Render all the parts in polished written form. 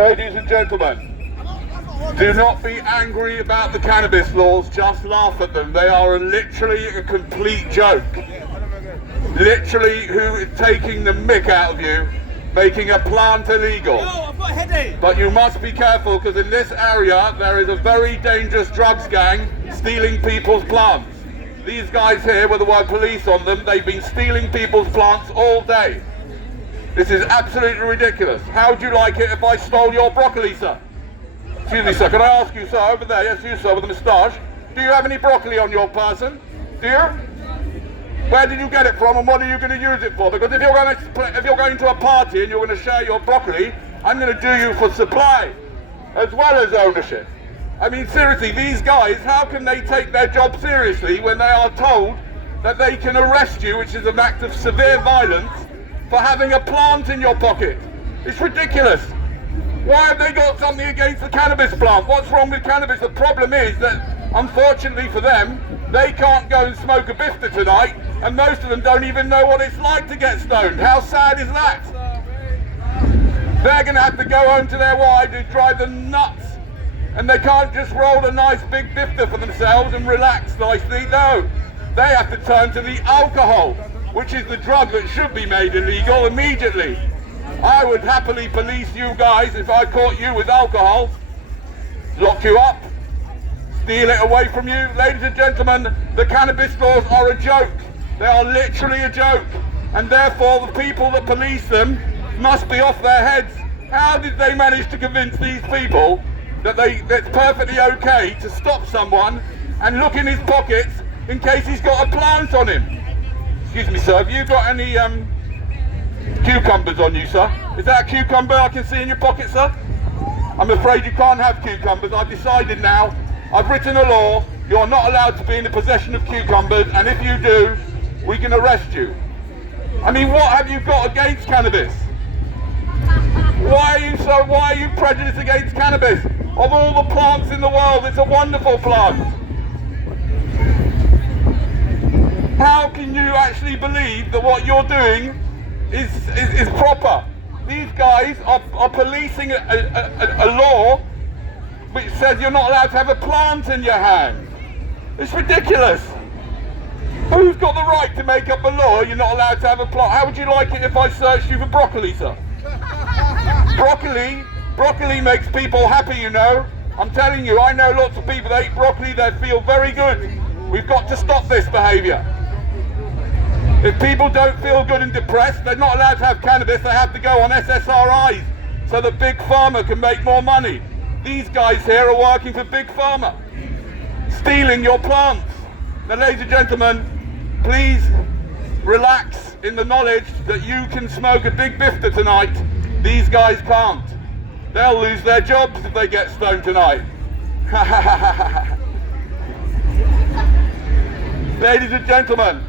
Ladies and gentlemen, do not be angry about the cannabis laws, just laugh at them. They are literally a complete joke. Literally, who is taking the mick out of you, making a plant illegal. I've got a headache. But you must be careful, because in this area there is a very dangerous drugs gang stealing people's plants. These guys here with the word police on them, they've been stealing people's plants all day. This is absolutely ridiculous. How would you like it if I stole your broccoli, sir? Excuse me, sir, can I ask you, sir, over there, yes, you, sir, with the moustache, do you have any broccoli on your person? Do you? Where did you get it from, and what are you going to use it for? Because if you're going to a party and you're going to share your broccoli, I'm going to do you for supply, as well as ownership. I mean, seriously, these guys, how can they take their job seriously when they are told that they can arrest you, which is an act of severe violence, for having a plant in your pocket? It's ridiculous. Why have they got something against the cannabis plant? What's wrong with cannabis? The problem is that, unfortunately for them, they can't go and smoke a bifter tonight, and most of them don't even know what it's like to get stoned. How sad is that? They're going to have to go home to their wives who drive them nuts, and they can't just roll a nice big bifter for themselves and relax nicely. No, they have to turn to the alcohol, which is the drug that should be made illegal immediately. I would happily police you guys if I caught you with alcohol, lock you up, steal it away from you. Ladies and gentlemen, the cannabis laws are a joke. They are literally a joke, and therefore the people that police them must be off their heads. How did they manage to convince these people that it's perfectly okay to stop someone and look in his pockets in case he's got a plant on him? Excuse me, sir, have you got any cucumbers on you, sir? Is that a cucumber I can see in your pocket, sir? I'm afraid you can't have cucumbers. I've decided now, I've written a law, you're not allowed to be in the possession of cucumbers, and if you do, we can arrest you. I mean, what have you got against cannabis? Why are you prejudiced against cannabis? Of all the plants in the world, it's a wonderful plant. How can you actually believe that what you're doing is proper? These guys are policing a law which says you're not allowed to have a plant in your hand. It's ridiculous. Who's got the right to make up a law you're not allowed to have a plant? How would you like it if I searched you for broccoli, sir? Broccoli makes people happy, you know. I'm telling you, I know lots of people that eat broccoli, they feel very good. We've got to stop this behaviour. If people don't feel good and depressed, they're not allowed to have cannabis, they have to go on SSRIs so that Big Pharma can make more money. These guys here are working for Big Pharma, stealing your plants. Now, ladies and gentlemen, please relax in the knowledge that you can smoke a big bifter tonight. These guys can't. They'll lose their jobs if they get stoned tonight. Ladies and gentlemen,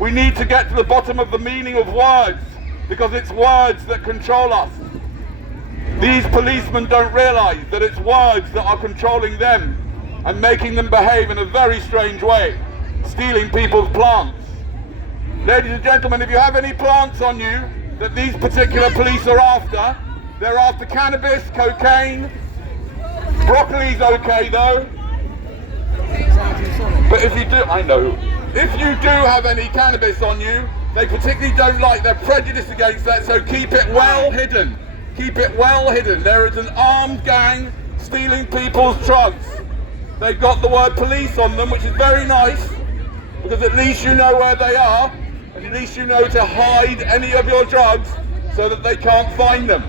we need to get to the bottom of the meaning of words, because it's words that control us. These policemen don't realise that it's words that are controlling them and making them behave in a very strange way, stealing people's plants. Ladies and gentlemen, if you have any plants on you that these particular police are after, they're after cannabis, cocaine, broccoli's okay though. But if you do, I know, if you do have any cannabis on you, they particularly don't like, they're prejudiced against that, so keep it well hidden. Keep it well hidden. There is an armed gang stealing people's drugs. They've got the word police on them, which is very nice, because at least you know where they are, and at least you know to hide any of your drugs so that they can't find them.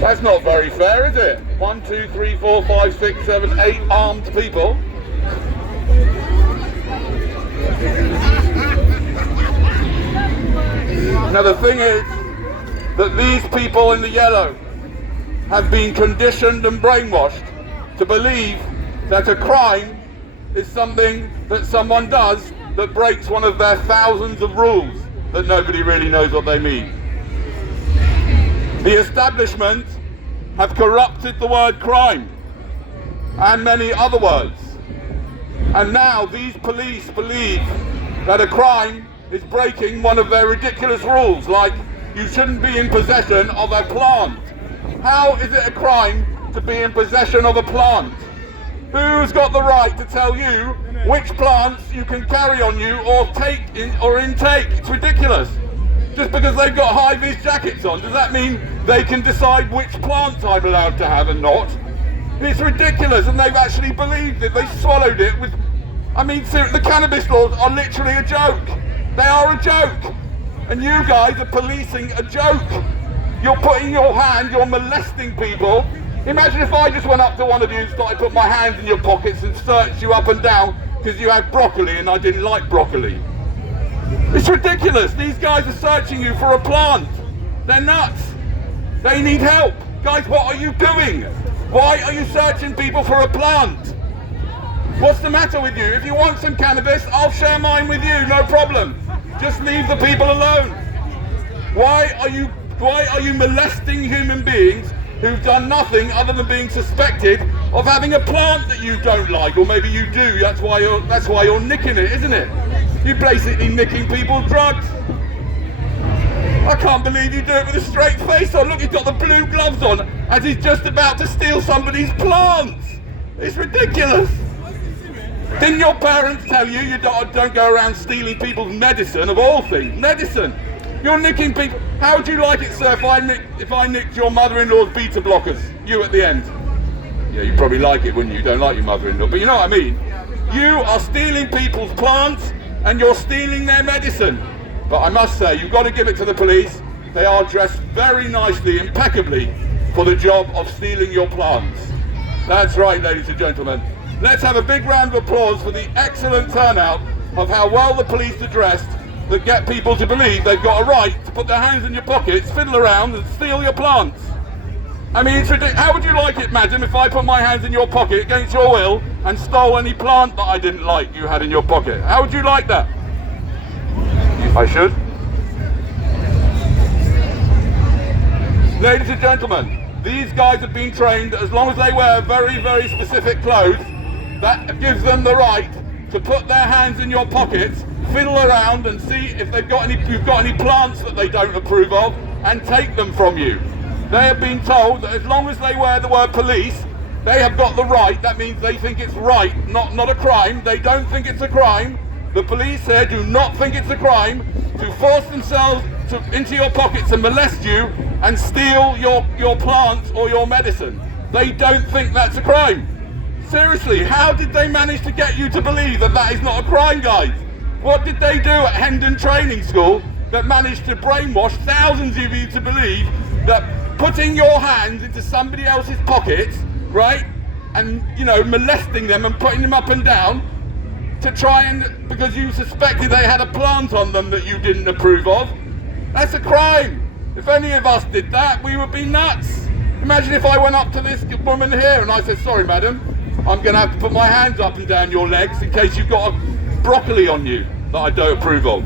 That's not very fair, is it? 1, 2, 3, 4, 5, 6, 7, 8 armed people. Now the thing is that these people in the yellow have been conditioned and brainwashed to believe that a crime is something that someone does that breaks one of their thousands of rules that nobody really knows what they mean. The establishment have corrupted the word crime and many other words. And now these police believe that a crime is breaking one of their ridiculous rules, like you shouldn't be in possession of a plant. How is it a crime to be in possession of a plant? Who's got the right to tell you which plants you can carry on you or take in or intake? It's ridiculous. Just because they've got high-vis jackets on, does that mean they can decide which plants I'm allowed to have and not? It's ridiculous, and they've actually believed it. They swallowed it with... I mean, the cannabis laws are literally a joke. They are a joke. And you guys are policing a joke. You're putting your hand, you're molesting people. Imagine if I just went up to one of you and started putting my hands in your pockets and searched you up and down because you had broccoli and I didn't like broccoli. It's ridiculous. These guys are searching you for a plant. They're nuts. They need help. Guys, what are you doing? Why are you searching people for a plant? What's the matter with you? If you want some cannabis, I'll share mine with you, no problem. Just leave the people alone. Why are you molesting human beings who've done nothing other than being suspected of having a plant that you don't like, or maybe you do? That's why you're nicking it, isn't it? You're basically nicking people's drugs. I can't believe you do it with a straight face on. Look, he's got the blue gloves on as he's just about to steal somebody's plants. It's ridiculous. Didn't your parents tell you you don't go around stealing people's medicine, of all things? Medicine. You're nicking people. How would you like it, sir, if I nicked your mother-in-law's beta blockers? You at the end. Yeah, you'd probably like it, wouldn't you? You don't like your mother-in-law, but you know what I mean. You are stealing people's plants and you're stealing their medicine. But I must say, you've got to give it to the police. They are dressed very nicely, impeccably, for the job of stealing your plants. That's right, ladies and gentlemen. Let's have a big round of applause for the excellent turnout of how well the police are dressed that get people to believe they've got a right to put their hands in your pockets, fiddle around and steal your plants. I mean, it's ridiculous. How would you like it, madam, if I put my hands in your pocket against your will and stole any plant that I didn't like you had in your pocket? How would you like that? I should. Ladies and gentlemen, these guys have been trained that as long as they wear very, very specific clothes, that gives them the right to put their hands in your pockets, fiddle around and see if you've got any plants that they don't approve of and take them from you. They have been told that as long as they wear the word police, they have got the right. That means they think it's right, not a crime. They don't think it's a crime. The police here do not think it's a crime to force themselves into your pockets and molest you and steal your plants or your medicine. They don't think that's a crime. Seriously, how did they manage to get you to believe that that is not a crime, guys? What did they do at Hendon Training School that managed to brainwash thousands of you to believe that putting your hands into somebody else's pockets, right, and, you know, molesting them and putting them up and down to try and, because you suspected they had a plant on them that you didn't approve of, that's a crime. If any of us did that, we would be nuts. Imagine if I went up to this woman here and I said, sorry madam, I'm going to have to put my hands up and down your legs in case you've got a broccoli on you that I don't approve of.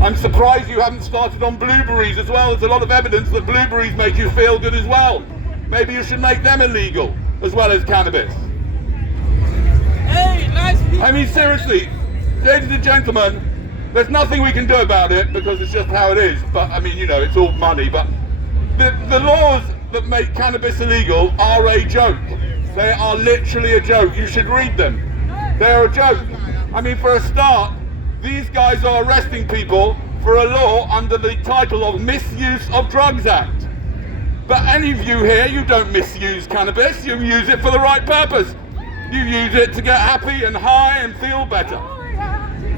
I'm surprised you haven't started on blueberries as well. There's a lot of evidence that blueberries make you feel good as well. Maybe you should make them illegal as well as cannabis. Hey, nice people. I mean, seriously, ladies and gentlemen, there's nothing we can do about it because it's just how it is. But I mean, you know, it's all money. But the laws that make cannabis illegal are a joke. They are literally a joke. You should read them. They're a joke. I mean, for a start, these guys are arresting people for a law under the title of Misuse of Drugs Act. But any of you here, you don't misuse cannabis. You use it for the right purpose. You use it to get happy and high and feel better.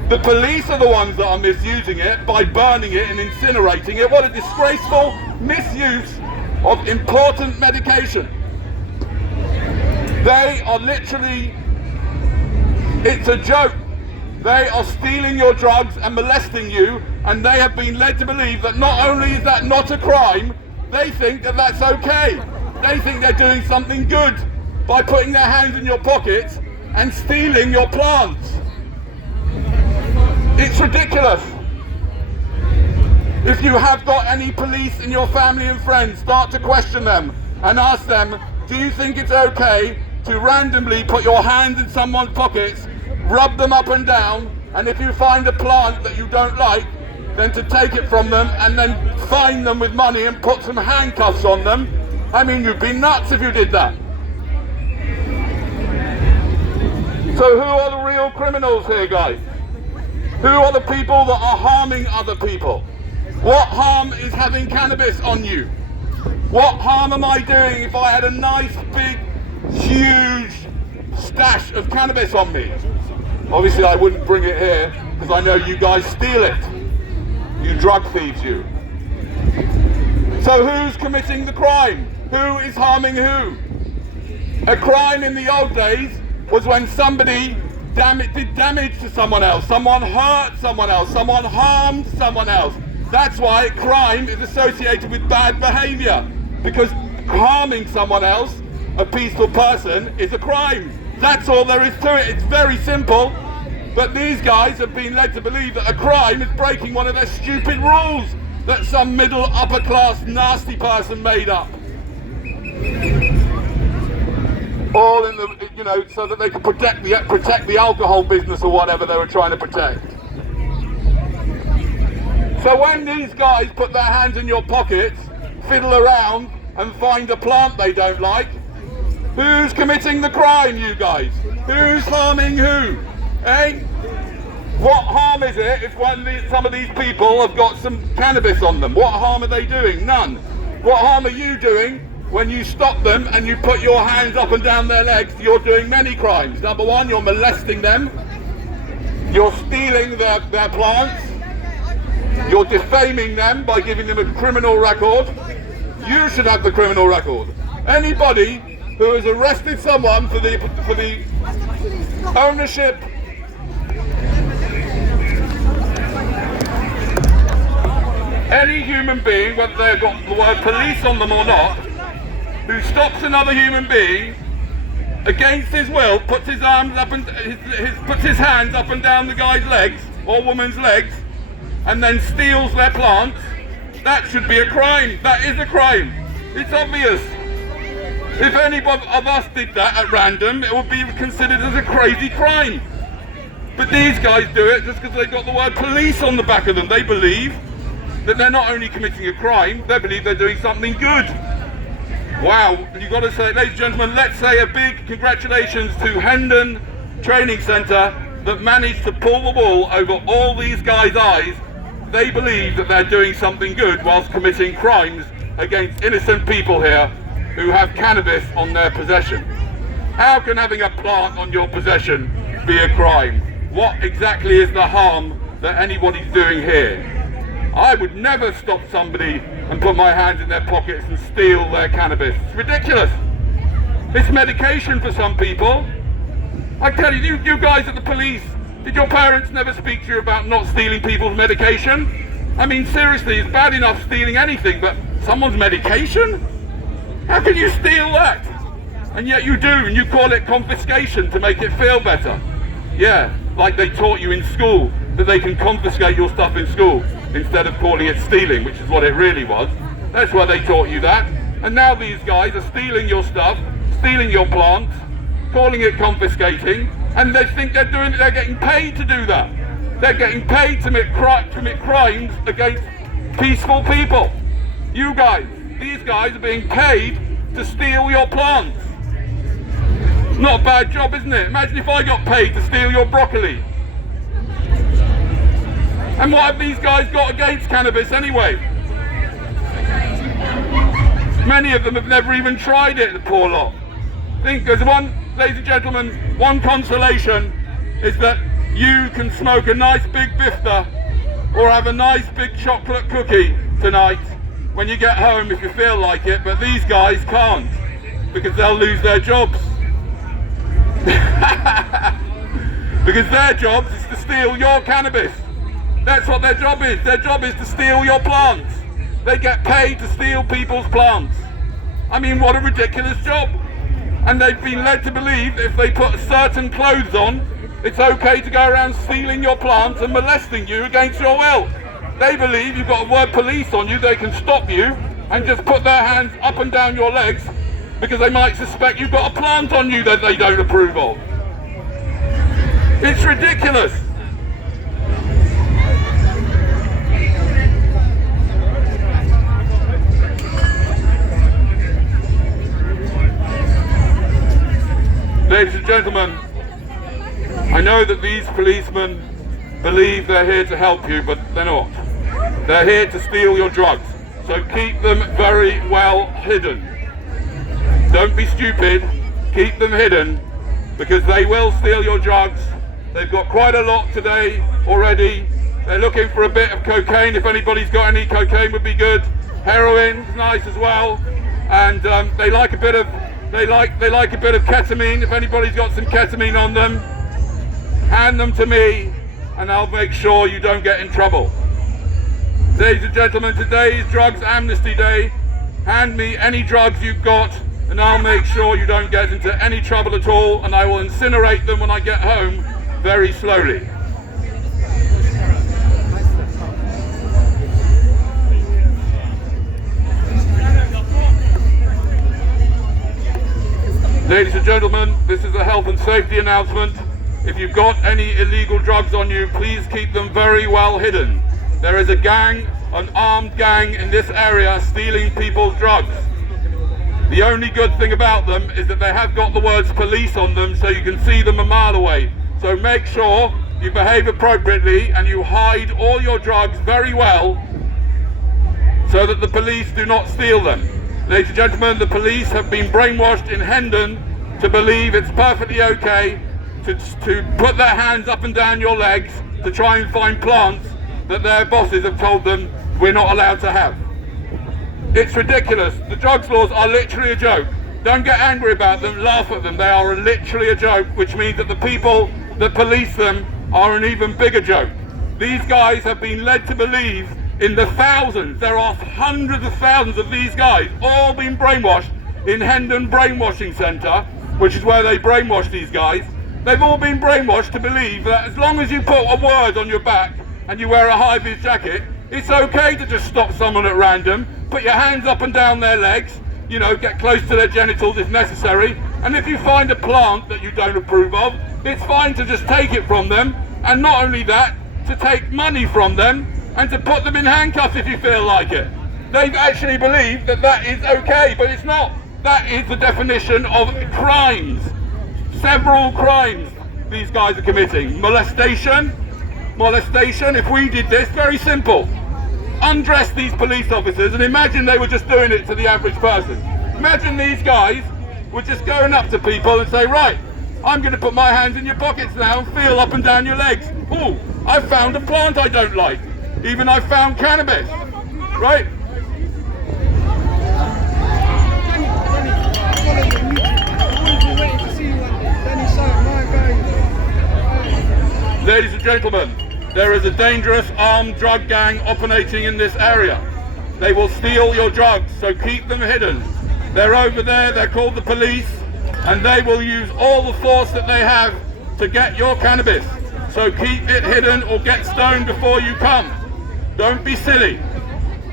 The police are the ones that are misusing it by burning it and incinerating it. What a disgraceful misuse of important medication. They are literally, it's a joke. They are stealing your drugs and molesting you, and they have been led to believe that not only is that not a crime, they think that that's okay. They think they're doing something good by putting their hands in your pockets and stealing your plants. It's ridiculous. If you have got any police in your family and friends, start to question them and ask them, do you think it's okay to randomly put your hands in someone's pockets, rub them up and down, and if you find a plant that you don't like, then to take it from them and then fine them with money and put some handcuffs on them. I mean, you'd be nuts if you did that. So who are the real criminals here, guys? Who are the people that are harming other people? What harm is having cannabis on you? What harm am I doing if I had a nice, big, huge stash of cannabis on me? Obviously I wouldn't bring it here because I know you guys steal it. You drug thieves, you. So who's committing the crime? Who is harming who? A crime in the old days was when somebody did damage to someone else, someone hurt someone else, someone harmed someone else. That's why crime is associated with bad behaviour, because harming someone else, a peaceful person, is a crime. That's all there is to it. It's very simple. But these guys have been led to believe that a crime is breaking one of their stupid rules that some middle upper class nasty person made up. All in the, you know, so that they could protect the alcohol business or whatever they were trying to protect. So when these guys put their hands in your pockets, fiddle around and find a plant they don't like, who's committing the crime, you guys? Who's harming who? Eh? What harm is it if some of these people have got some cannabis on them? What harm are they doing? None. What harm are you doing when you stop them and you put your hands up and down their legs? You're doing many crimes. Number one, you're molesting them. You're stealing their plants. You're defaming them by giving them a criminal record. You should have the criminal record. Anybody who has arrested someone for the ownership any human being, whether they've got the word police on them or not, who stops another human being against his will, puts his arms up and puts his hands up and down the guy's legs or woman's legs, and then steals their plants, that should be a crime. That is a crime. It's obvious. If any of us did that at random, it would be considered as a crazy crime. But these guys do it just because they've got the word police on the back of them. They believe that they're not only committing a crime, they believe they're doing something good. Wow, you've got to say, ladies and gentlemen, let's say a big congratulations to Hendon Training Centre that managed to pull the wool over all these guys' eyes. They believe that they're doing something good whilst committing crimes against innocent people here who have cannabis on their possession. How can having a plant on your possession be a crime? What exactly is the harm that anybody's doing here? I would never stop somebody and put my hands in their pockets and steal their cannabis. It's ridiculous. It's medication for some people. I tell you, you guys at the police, did your parents never speak to you about not stealing people's medication? I mean, seriously, it's bad enough stealing anything, but someone's medication? How can you steal that? And yet you do, and you call it confiscation to make it feel better. Yeah, like they taught you in school, that they can confiscate your stuff in school instead of calling it stealing, which is what it really was. That's why they taught you that. And now these guys are stealing your stuff, stealing your plants, calling it confiscating, and they think they're getting paid to do that. They're getting paid to commit crimes against peaceful people. You guys, these guys are being paid to steal your plants. It's not a bad job, isn't it? Imagine if I got paid to steal your broccoli. And what have these guys got against cannabis anyway? Many of them have never even tried it, the poor lot. I think there's one, ladies and gentlemen, one consolation is that you can smoke a nice big bifter or have a nice big chocolate cookie tonight when you get home if you feel like it, but these guys can't because they'll lose their jobs. Because their job is to steal your cannabis. That's what their job is. Their job is to steal your plants. They get paid to steal people's plants. I mean, what a ridiculous job. And they've been led to believe that if they put certain clothes on, it's okay to go around stealing your plants and molesting you against your will. They believe you've got a word police on you, they can stop you and just put their hands up and down your legs because they might suspect you've got a plant on you that they don't approve of. It's ridiculous. Ladies and gentlemen, I know that these policemen believe they're here to help you, but they're not. They're here to steal your drugs, so keep them very well hidden. Don't be stupid, keep them hidden, because they will steal your drugs. They've got quite a lot today already. They're looking for a bit of cocaine. If anybody's got any cocaine, would be good. Heroin's nice as well, and they like a bit of ketamine. If anybody's got some ketamine on them, hand them to me, and I'll make sure you don't get in trouble. Ladies and gentlemen, today is Drugs Amnesty Day. Hand me any drugs you've got, and I'll make sure you don't get into any trouble at all, and I will incinerate them when I get home very slowly. Ladies and gentlemen, this is a health and safety announcement. If you've got any illegal drugs on you, please keep them very well hidden. There is a gang, an armed gang in this area stealing people's drugs. The only good thing about them is that they have got the words police on them, so you can see them a mile away. So make sure you behave appropriately and you hide all your drugs very well so that the police do not steal them. Ladies and gentlemen, the police have been brainwashed in Hendon to believe it's perfectly okay to put their hands up and down your legs to try and find plants that their bosses have told them we're not allowed to have. It's ridiculous. The drugs laws are literally a joke. Don't get angry about them, laugh at them. They are literally a joke, which means that the people that police them are an even bigger joke. These guys have been led to believe in the thousands, there are hundreds of thousands of these guys, all been brainwashed in Hendon Brainwashing Centre, which is where they brainwash these guys. They've all been brainwashed to believe that as long as you put a word on your back and you wear a high-vis jacket, it's okay to just stop someone at random, put your hands up and down their legs, you know, get close to their genitals if necessary, and if you find a plant that you don't approve of, it's fine to just take it from them, and not only that, to take money from them and to put them in handcuffs if you feel like it. They actually believe that that is okay, but it's not. That is the definition of crimes. Several crimes these guys are committing. Molestation, if we did this, very simple. Undress these police officers and imagine they were just doing it to the average person. Imagine these guys were just going up to people and say, right, I'm going to put my hands in your pockets now and feel up and down your legs. Oh, I found a plant I don't like. Even I found cannabis, right? Ladies and gentlemen, there is a dangerous armed drug gang operating in this area. They will steal your drugs, so keep them hidden. They're over there, they're called the police, and they will use all the force that they have to get your cannabis. So keep it hidden or get stoned before you come. Don't be silly.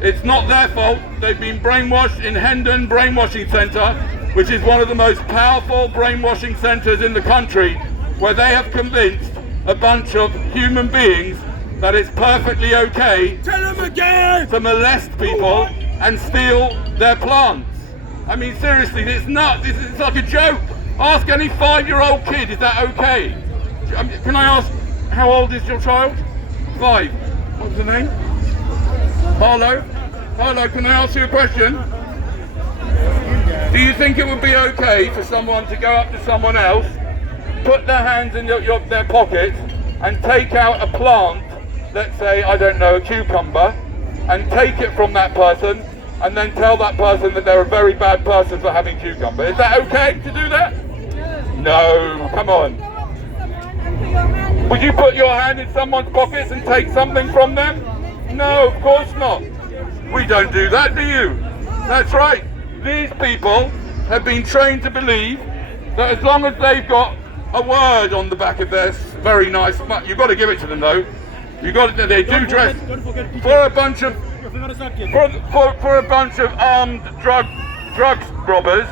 It's not their fault. They've been brainwashed in Hendon Brainwashing Centre, which is one of the most powerful brainwashing centres in the country, where they have convinced a bunch of human beings that it's perfectly okay to molest people and steal their plants. I mean, seriously, it's nuts. It's like a joke. Ask any 5-year-old kid, is that okay? Can I ask, how old is your child? 5. What's the name? Harlow? Harlow, can I ask you a question? Do you think it would be okay for someone to go up to someone else, put their hands in their pockets and take out a plant, let's say, I don't know, a cucumber, and take it from that person and then tell that person that they're a very bad person for having cucumber? Is that okay to do that? No, come on. Would you put your hand in someone's pockets and take something from them? No, of course not. We don't do that, do you? That's right. These people have been trained to believe that as long as they've got a word on the back of their very nice, you've got to give it to them though. You got to, they do dress for a bunch of armed drug robbers.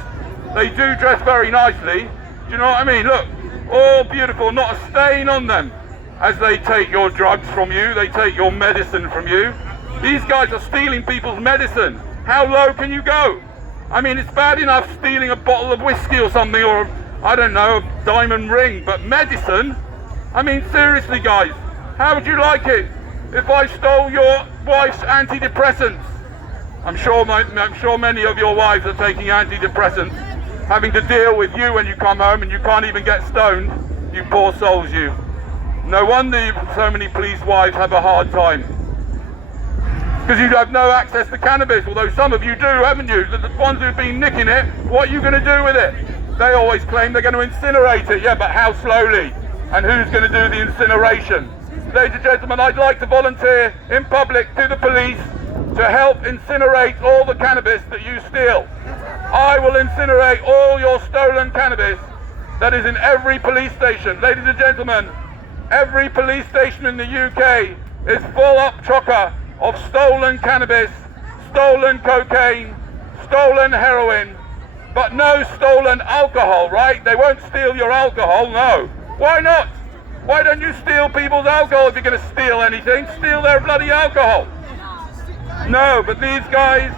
They do dress very nicely. Do you know what I mean? Look, all beautiful, not a stain on them. As they take your drugs from you, they take your medicine from you. These guys are stealing people's medicine. How low can you go? I mean, it's bad enough stealing a bottle of whiskey or something, or, I don't know, a diamond ring, but medicine? I mean, seriously, guys, how would you like it if I stole your wife's antidepressants? I'm sure many of your wives are taking antidepressants, having to deal with you when you come home and you can't even get stoned. You poor souls, you. No wonder so many police wives have a hard time. Because you have no access to cannabis, although some of you do, haven't you? The ones who've been nicking it, what are you going to do with it? They always claim they're going to incinerate it. Yeah, but how slowly? And who's going to do the incineration? Ladies and gentlemen, I'd like to volunteer in public to the police to help incinerate all the cannabis that you steal. I will incinerate all your stolen cannabis that is in every police station. Ladies and gentlemen, every police station in the UK is full up chocker of stolen cannabis, stolen cocaine, stolen heroin, but no stolen alcohol, right? They won't steal your alcohol, no. Why not? Why don't you steal people's alcohol if you're going to steal anything? Steal their bloody alcohol. No, but these guys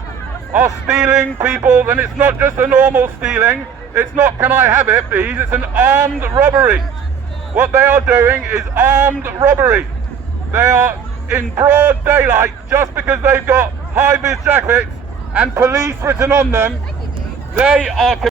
are stealing people's, and it's not just a normal stealing. It's not, can I have it, please? It's an armed robbery. What they are doing is armed robbery. They are in broad daylight, just because they've got high-vis jackets and police written on them. They are